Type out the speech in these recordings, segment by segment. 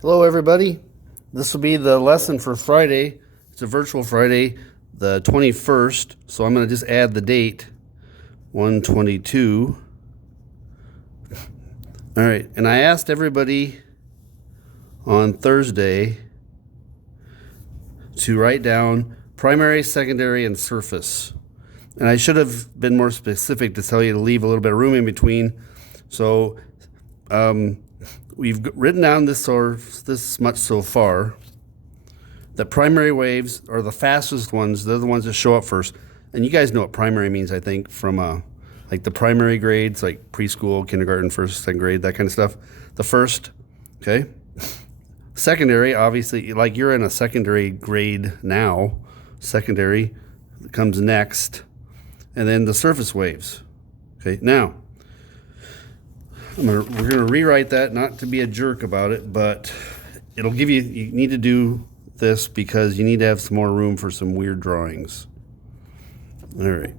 Hello, everybody. This will be the lesson for Friday. It's a virtual Friday, the 21st. So I'm going to just add the date, 1/22. All right. And I asked everybody on Thursday to write down primary, secondary, and surface. And I should have been more specific to tell you to leave a little bit of room in between. So, we've written down this much so far. The primary waves are the fastest ones. They're the ones that show up first. And you guys know what primary means, I think, from like the primary grades, like preschool, kindergarten, first, second grade, that kind of stuff. The first, okay? Secondary, obviously, like you're in a secondary grade now. Secondary comes next. And then the surface waves. Okay, now, we're gonna rewrite that, not to be a jerk about it, but it'll give you need to do this because you need to have some more room for some weird drawings. All right.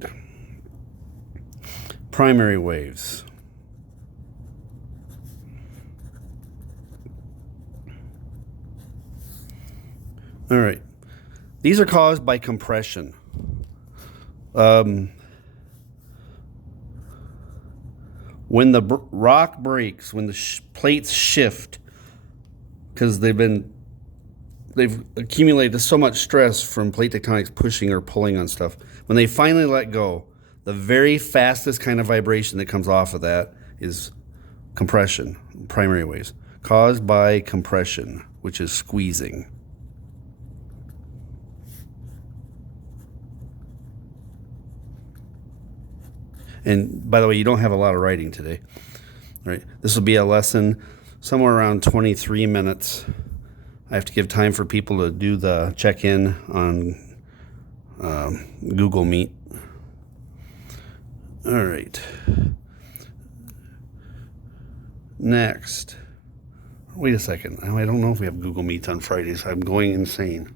Primary waves. All right. These are caused by compression. When the rock breaks, when the plates shift, because they've accumulated so much stress from plate tectonics pushing or pulling on stuff. When they finally let go, the very fastest kind of vibration that comes off of that is compression, primary waves, caused by compression, which is squeezing. And by the way, you don't have a lot of writing today. All right, this will be a lesson somewhere around 23 minutes. I have to give time for people to do the check-in on Google Meet. All right. Next. Wait a second. I don't know if we have Google Meets on Fridays. I'm going insane.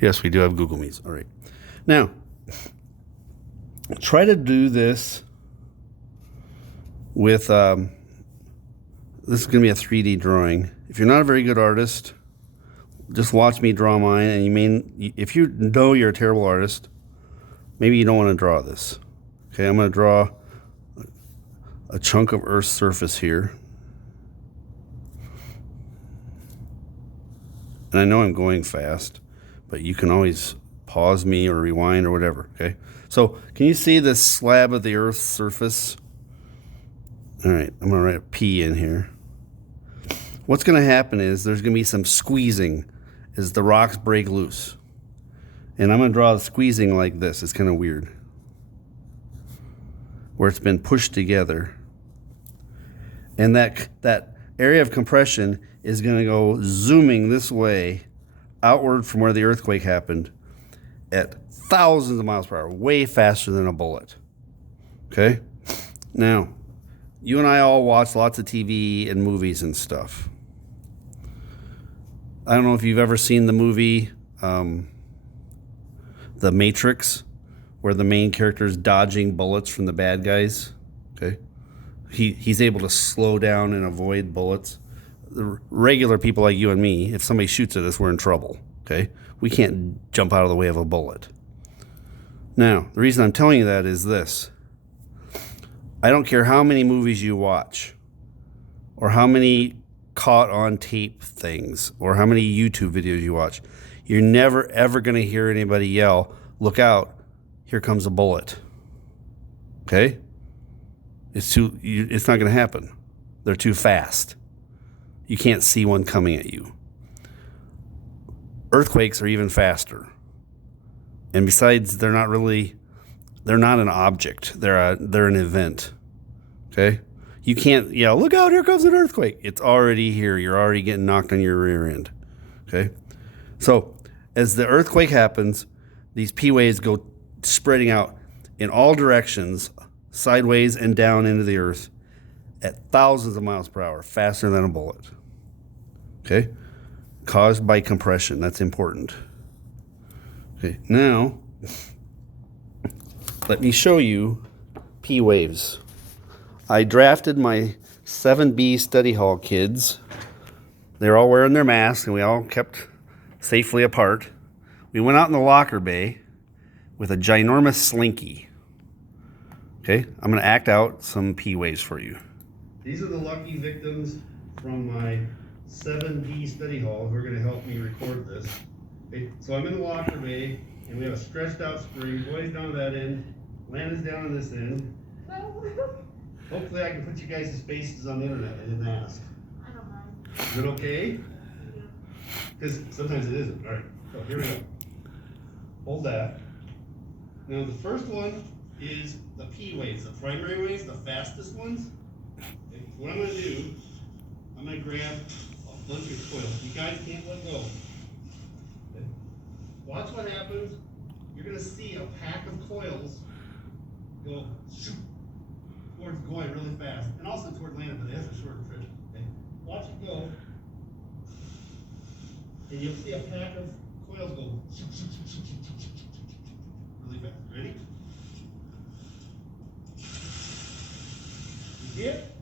Yes, we do have Google Meets. All right. Now, try to do this with, this is going to be a 3D drawing. If you're not a very good artist, just watch me draw mine. And if you know you're a terrible artist, maybe you don't want to draw this. Okay, I'm going to draw a chunk of Earth's surface here. And I know I'm going fast, but you can always pause me or rewind or whatever, okay? So can you see this slab of the Earth's surface? All right, I'm gonna write a P in here. What's gonna happen is there's gonna be some squeezing as the rocks break loose. And I'm gonna draw the squeezing like this. It's kind of weird. Where it's been pushed together. And that area of compression is gonna go zooming this way outward from where the earthquake happened at thousands of miles per hour, way faster than a bullet. Okay? Now, you and I all watch lots of TV and movies and stuff. I don't know if you've ever seen the movie The Matrix, where the main character is dodging bullets from the bad guys. Okay? He's able to slow down and avoid bullets. The regular people like you and me, if somebody shoots at us, we're in trouble. Okay? We can't jump out of the way of a bullet. Now, the reason I'm telling you that is this. I don't care how many movies you watch, or how many caught on tape things, or how many YouTube videos you watch. You're never, ever going to hear anybody yell, "Look out, here comes a bullet." Okay? It's not going to happen. They're too fast. You can't see one coming at you. Earthquakes are even faster. And besides, they're not an object. They're an event. Okay? You can't yell, "Look out, here comes an earthquake." It's already here. You're already getting knocked on your rear end. Okay? So, as the earthquake happens, these P waves go spreading out in all directions, sideways and down into the earth at thousands of miles per hour, faster than a bullet. Okay? Caused by compression. That's important. Okay, now let me show you P waves. I drafted my 7B study hall kids. They're all wearing their masks, and we all kept safely apart. We went out in the locker bay with a ginormous slinky. Okay, I'm going to act out some P waves for you. These are the lucky victims from my 7B study hall who are going to help me record this. Okay, so I'm in the locker bay, and we have a stretched out spring. Boy's down that end, Lana's down on this end. Hopefully I can put you guys' faces on the internet. I didn't ask. I don't mind. Is it okay? Yeah. Because sometimes it isn't. All right, so here we go. Hold that. Now the first one is the P waves, the primary waves, the fastest ones. Okay, so what I'm going to do, I'm going to grab a bunch of coils. You guys can't let go. Okay. Watch what happens. You're going to see a pack of coils go towards Goy really fast, and also toward Lana, but it has a shorter trip. Okay, watch it go, and you'll see a pack of coils go really fast. Ready? You see it?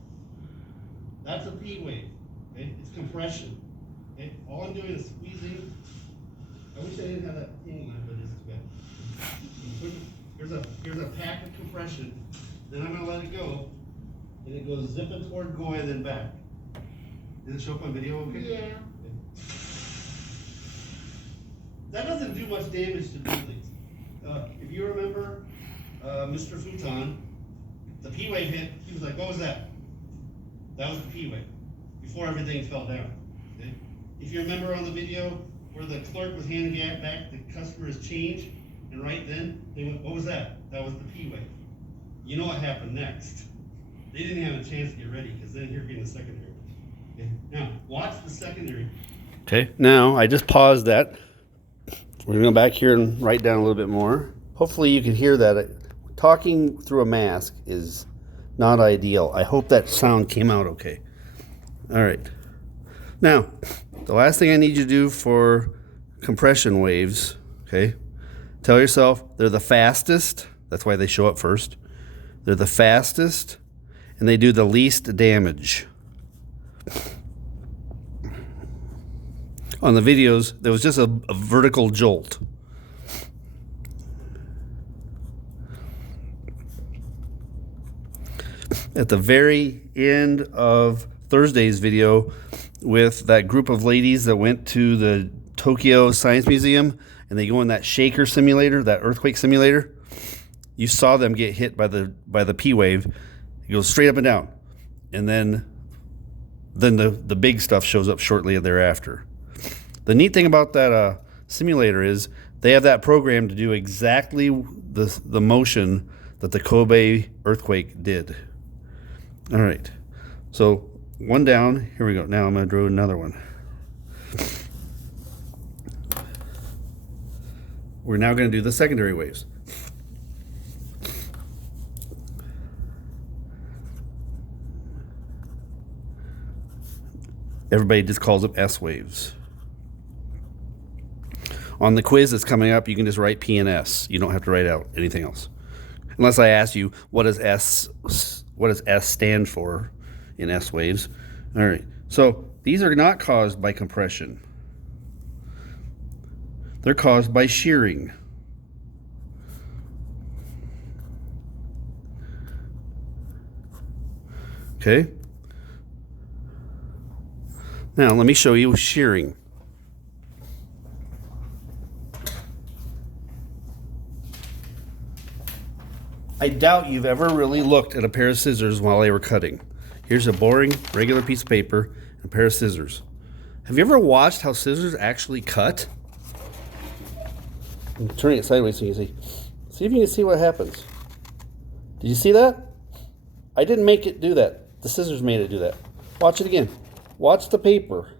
That's a P wave. Okay, it's compression. Okay, all I'm doing is squeezing. I wish I didn't have that thing on, but it's good. Here's a pack of compression. Then I'm going to let it go, and it goes zipping toward Goy and then back. Did it show up on video okay? Yeah. Okay. That doesn't do much damage to buildings. If you remember Mr. Futon, the P wave hit, he was like, what was that? That was the P wave, before everything fell down. Okay? If you remember on the video where the clerk was handing back the customer's change, and right then, they went, what was that? That was the P wave. You know what happened next. They didn't have a chance to get ready, because then here came the secondary. Okay, now, watch the secondary. Okay, now I just paused that. We're going to go back here and write down a little bit more. Hopefully you can hear that. Talking through a mask is not ideal. I hope that sound came out okay. All right. Now, the last thing I need you to do for compression waves, okay, tell yourself they're the fastest. That's why they show up first. They're the fastest, and they do the least damage. On the videos, there was just a vertical jolt. At the very end of Thursday's video, with that group of ladies that went to the Tokyo Science Museum, and they go in that shaker simulator, that earthquake simulator, you saw them get hit by the P wave. It goes straight up and down, and then the big stuff shows up shortly thereafter. The neat thing about that simulator is they have that program to do exactly the motion that the Kobe earthquake did. All right, so one down. Here we go. Now I'm going to draw another one. We're now going to do the secondary waves. Everybody just calls them S waves. On the quiz that's coming up, you can just write P and S. You don't have to write out anything else. Unless I ask you, what does S stand for in S waves? All right. So these are not caused by compression. They're caused by shearing. Okay? Now, let me show you shearing. I doubt you've ever really looked at a pair of scissors while they were cutting. Here's a boring, regular piece of paper and a pair of scissors. Have you ever watched how scissors actually cut? I'm turning it sideways so you can see. See if you can see what happens. Did you see that? I didn't make it do that. The scissors made it do that. Watch it again. Watch the paper.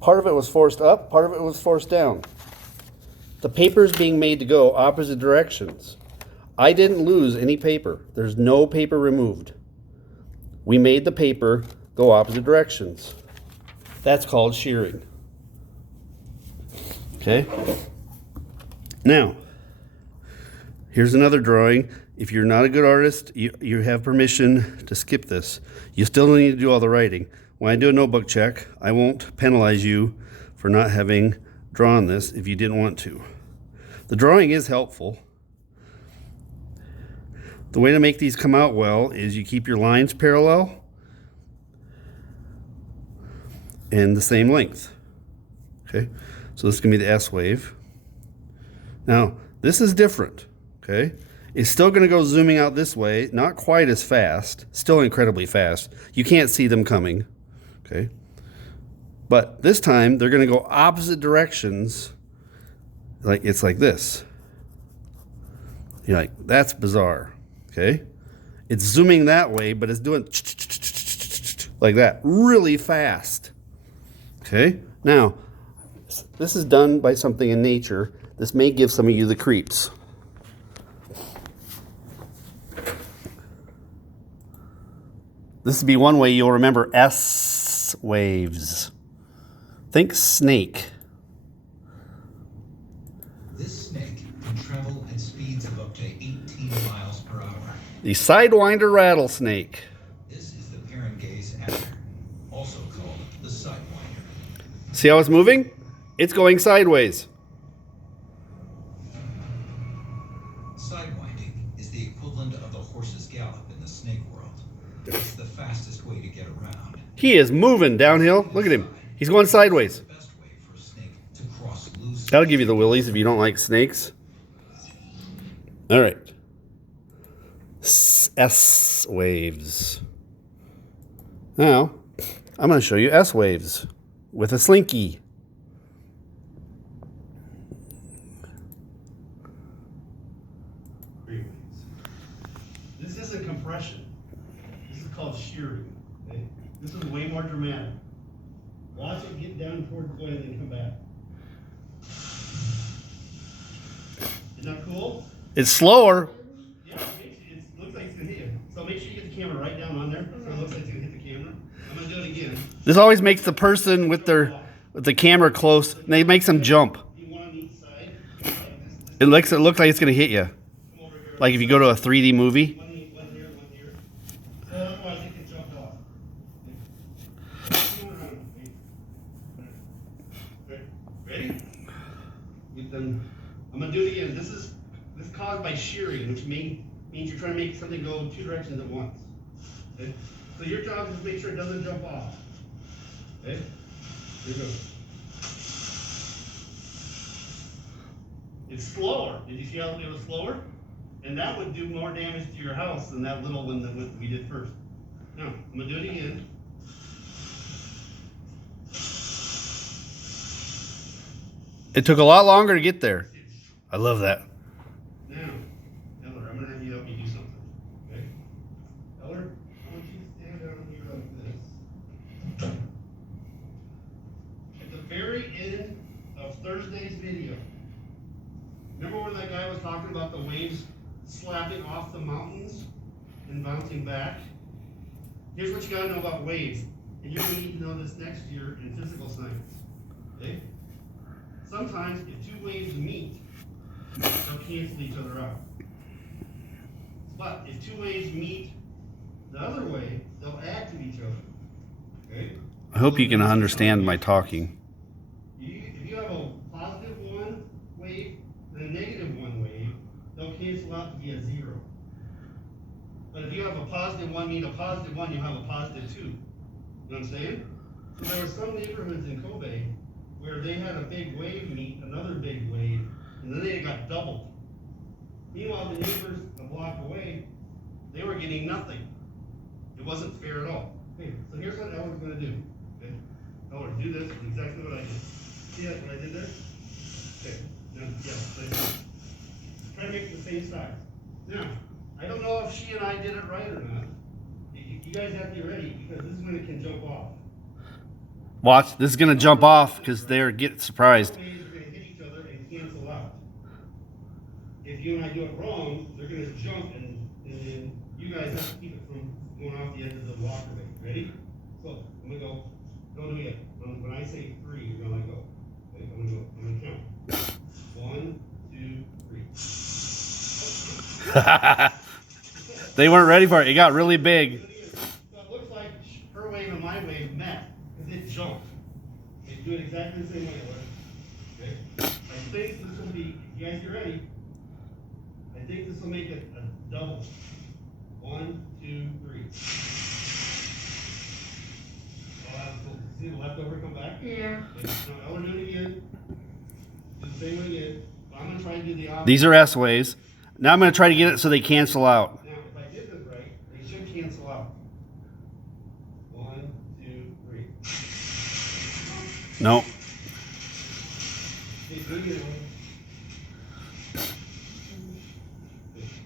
Part of it was forced up, part of it was forced down. The paper is being made to go opposite directions. I didn't lose any paper. There's no paper removed. We made the paper go opposite directions. That's called shearing. Okay? Now, Here's another drawing. If you're not a good artist, you have permission to skip this. You still need to do all the writing. When I do a notebook check, I won't penalize you for not having drawn this if you didn't want to. The drawing is helpful. The way to make these come out well is you keep your lines parallel and the same length. Okay, so this is going to be the S wave. Now, this is different. Okay, it's still going to go zooming out this way, not quite as fast, still incredibly fast. You can't see them coming. Okay, but this time they're going to go opposite directions. Like it's like this. You're like, that's bizarre. Okay, it's zooming that way, but it's doing like that really fast. Okay, now this is done by something in nature. This may give some of you the creeps. This would be one way you'll remember S waves. Think snake. This snake can travel at speeds of up to 18 miles per hour. The Sidewinder rattlesnake. This is the Parangaze actor, also called the Sidewinder. See how it's moving? It's going sideways. Sidewinding is the equivalent of the horse's gallop in the snake world. It's the fastest way to get around. He is moving downhill. Look at him. He's going sideways. The best way for a snake to cross loose. That'll give you the willies if you don't like snakes. All right. S waves. Now, I'm going to show you S waves with a slinky. This isn't compression. This is called shearing. Okay? This is way more dramatic. Watch it get down towards the blade and then come back. Isn't that cool? It's slower. Yeah, it looks like it's gonna hit you. So make sure you get the camera right down on there. So it looks like it's gonna hit the camera. I'm gonna do it again. This always makes the person with the camera close, and it makes them jump. Do one on each side. It looks like it's going to hit you. Come over here. Like if you go to a 3D movie. One here, one here. So otherwise it can jump off. Ready? I'm gonna do it again. This is caused by shearing, which means you're trying to make something go two directions at once. Okay? So your job is to make sure it doesn't jump off. Okay? Here you go. It's slower. Did you see how it was slower? And that would do more damage to your house than that little one that we did first. Now, I'm gonna do it again. It took a lot longer to get there. I love that. Now, Eller, I'm gonna have you help me do something. Okay? Eller, I want you to stand down here like this. At the very end of Thursday's video, remember when that guy was talking about the waves slapping off the mountains and bouncing back? Here's what you gotta know about waves, and you're gonna need to know this next year in physical science. Okay? Sometimes if two waves meet, they'll cancel each other out. But if two waves meet the other way, they'll add to each other. Okay? I hope you can understand my talking. If you have a positive one wave and a negative one wave, they'll cancel out to be a zero. But if you have a positive one meet a positive one, you'll have a positive two. You know what I'm saying? So there were some neighborhoods in Kobe where they had a big wave meet another big wave, and then they got doubled. Meanwhile, the neighbors a block away, they were getting nothing. It wasn't fair at all. Okay, so here's what Eller's gonna do. Okay, Eller, do this, exactly what I did. See that, what I did there? Okay, now, yeah, try to make it the same size. Now, I don't know if she and I did it right or not. You guys have to get ready, because this is when it can jump off. Watch, this is going to jump off because they're getting surprised. Waves are going to hit each other and cancel out. If you and I do it wrong, they're going to jump, and then you guys have to keep it from going off the edge of the walkway. Ready? So, I'm going to go. Don't do it yet. When I say 3, you're going to let go. Okay, I'm going to count. 1, 2, 3. They weren't ready for it. It got really big. So it looks like her wave and my wave met, because it jumped. They do it exactly the same way it was. Okay? I think this will be, you guys get ready? I think this will make it a double. 1, 2, 3. Oh, that's cool. See the leftover come back? Yeah. Okay, now I'll do it again. Do the same one again. But I'm gonna try to do the opposite. These are S waves. Now I'm going to try to get it so they cancel out. Now, if I did this right, they should cancel out. 1, 2, 3. No. Okay, do it again.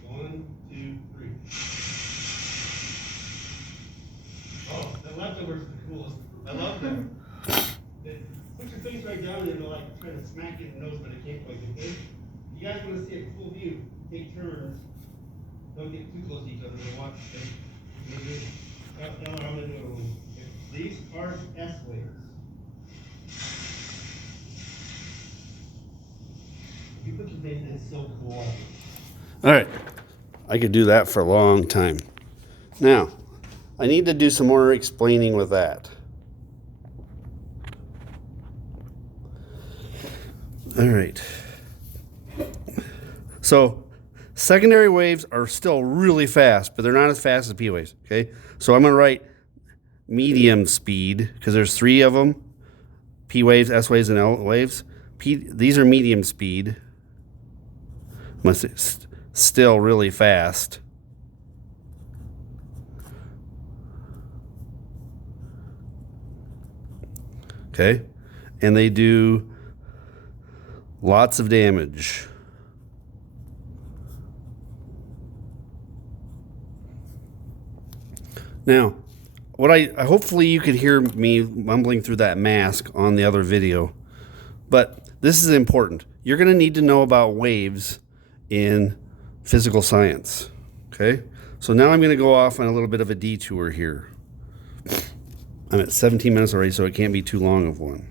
1, 2, 3. Oh, the leftovers are the coolest. I love them. Put your face right down and they'll like try to smack you in the nose, but it can't quite get there. You guys want to see a cool view? Take turns. Don't get too close to each other. But watch. Okay. Now I'm gonna do it a little. Okay. These are S waves. If you put your face in, it's so cool. All right. I could do that for a long time. Now, I need to do some more explaining with that. All right. So, secondary waves are still really fast, but they're not as fast as P waves, okay? So I'm going to write medium speed, because there's 3 of them. P waves, S waves, and L waves. These are medium speed. Still really fast. Okay? And they do lots of damage. Now, what I hopefully you could hear me mumbling through that mask on the other video, but this is important. You're going to need to know about waves in physical science. Okay? So now I'm going to go off on a little bit of a detour here. I'm at 17 minutes already, so it can't be too long of one.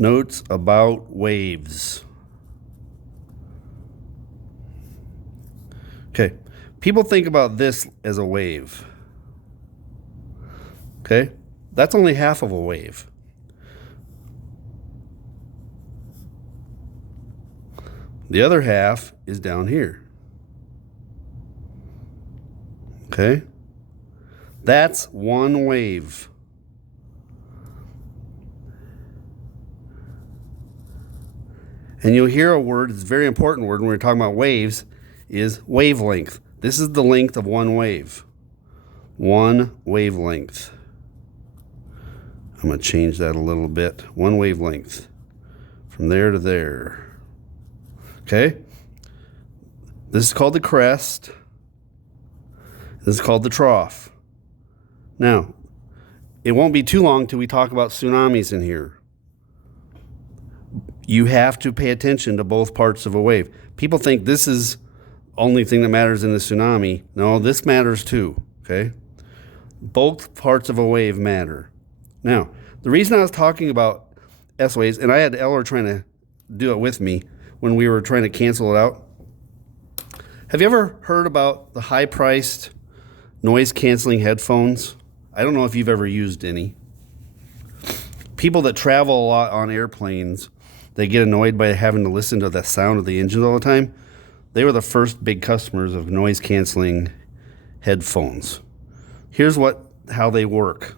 Notes about waves. Okay, people think about this as a wave. Okay, that's only half of a wave. The other half is down here. Okay, that's one wave. And you'll hear a word, it's a very important word when we're talking about waves, is wavelength. This is the length of one wave. One wavelength. I'm going to change that a little bit. One wavelength. From there to there. Okay? This is called the crest. This is called the trough. Now, it won't be too long till we talk about tsunamis in here. You have to pay attention to both parts of a wave. People think this is the only thing that matters in the tsunami. No, this matters too, okay? Both parts of a wave matter. Now, the reason I was talking about S waves, and I had Eller trying to do it with me when we were trying to cancel it out. Have you ever heard about the high-priced noise-canceling headphones? I don't know if you've ever used any. People that travel a lot on airplanes, they get annoyed by having to listen to the sound of the engines all the time. They were the first big customers of noise-canceling headphones. Here's how they work.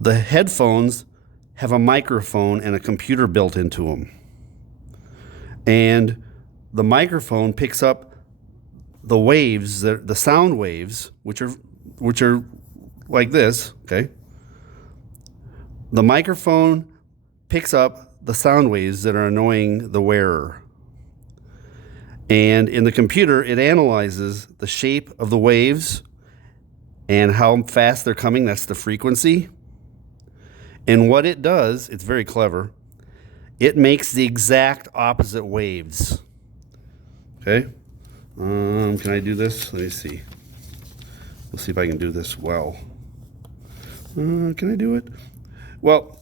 The headphones have a microphone and a computer built into them. And the microphone picks up the waves, the sound waves, which are like this, okay? The microphone picks up the sound waves that are annoying the wearer. And in the computer, it analyzes the shape of the waves and how fast they're coming. That's the frequency. And what it does, it's very clever, it makes the exact opposite waves. Okay? Can I do this? Let me see. We'll see if I can do this well. Can I do it? Well,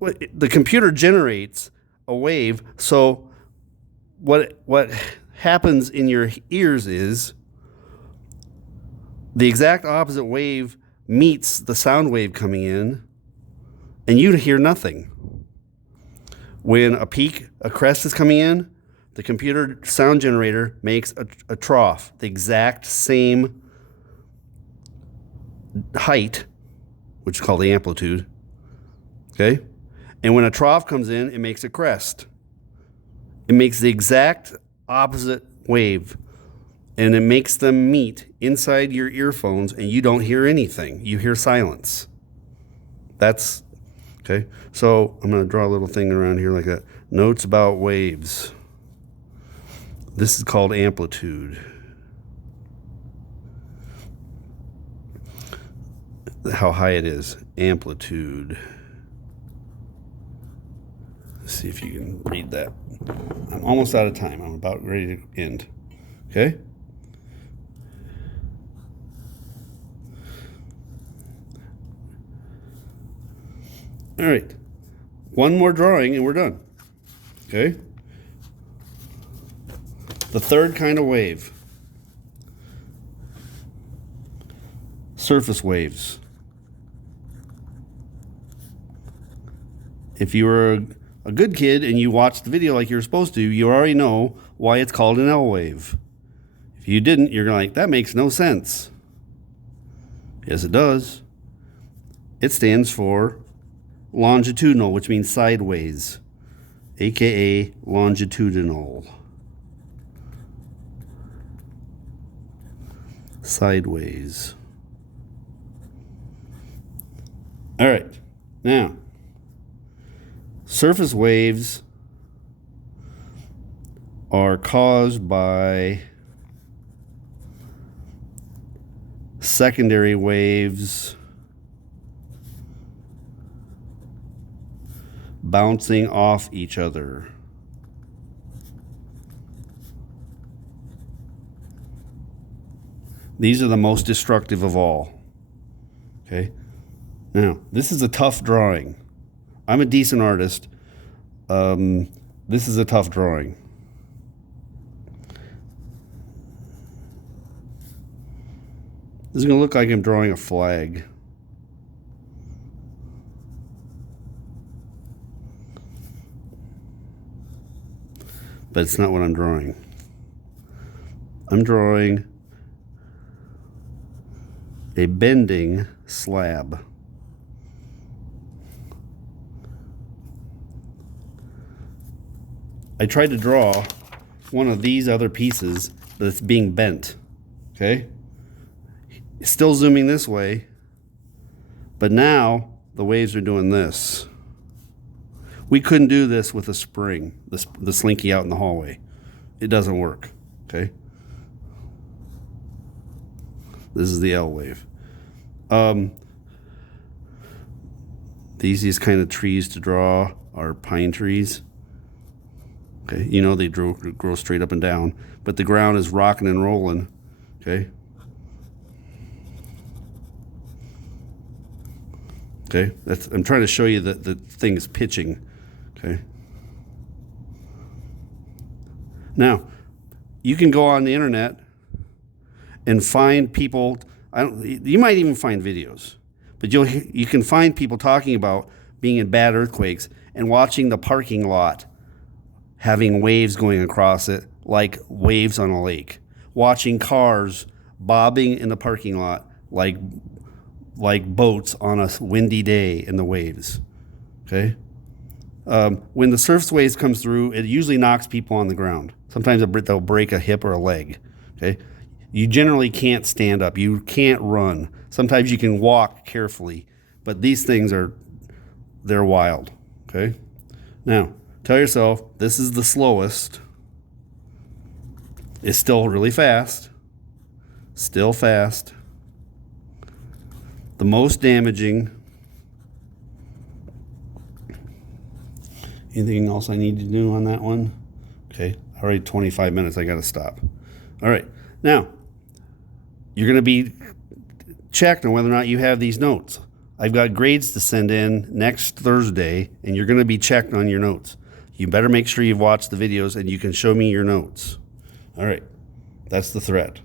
the computer generates a wave. So what happens in your ears is the exact opposite wave meets the sound wave coming in, and you hear nothing. When a crest is coming in, the computer sound generator makes a trough, the exact same height, which is called the amplitude. Okay? And when a trough comes in, it makes a crest. It makes the exact opposite wave, and it makes them meet inside your earphones, and you don't hear anything. You hear silence. That's okay. So I'm going to draw a little thing around here like that. Notes about waves. This is called amplitude. How high it is. Amplitude. Let's see if you can read that. I'm almost out of time. I'm about ready to end. Okay? All right. One more drawing and we're done. Okay? The third kind of wave. Surface waves. If you were a good kid and you watched the video like you're supposed to, you already know why it's called an L wave. If you didn't, you're like, that makes no sense. Yes, it does. It stands for longitudinal, which means sideways, aka longitudinal. Sideways. All right. Now, surface waves are caused by secondary waves bouncing off each other. These are the most destructive of all. Okay? Now, this is a tough drawing. I'm a decent artist. This is a tough drawing. This is going to look like I'm drawing a flag. But it's not what I'm drawing. I'm drawing a bending slab. I tried to draw one of these other pieces that's being bent. Okay? It's still zooming this way, but now the waves are doing this. We couldn't do this with a spring, the slinky out in the hallway. It doesn't work. Okay? This is the L wave. The easiest kind of trees to draw are pine trees. Okay, you know they grow straight up and down, but the ground is rocking and rolling. Okay. Okay, I'm trying to show you that the thing is pitching. Okay. Now, you can go on the internet and find people. You might even find videos, but you can find people talking about being in bad earthquakes and watching the parking lot having waves going across it like waves on a lake, watching cars bobbing in the parking lot like boats on a windy day in the waves. Okay. When the surface waves comes through, it usually knocks people on the ground. Sometimes they'll break a hip or a leg. Okay. You generally can't stand up. You can't run. Sometimes you can walk carefully, but these things they're wild. Okay. Now, tell yourself this is the slowest. It's still really fast. Still fast. The most damaging. Anything else I need to do on that one? Okay, already 25 minutes. I got to stop. All right, now you're going to be checked on whether or not you have these notes. I've got grades to send in next Thursday, and you're going to be checked on your notes. You better make sure you've watched the videos and you can show me your notes. All right. That's the threat.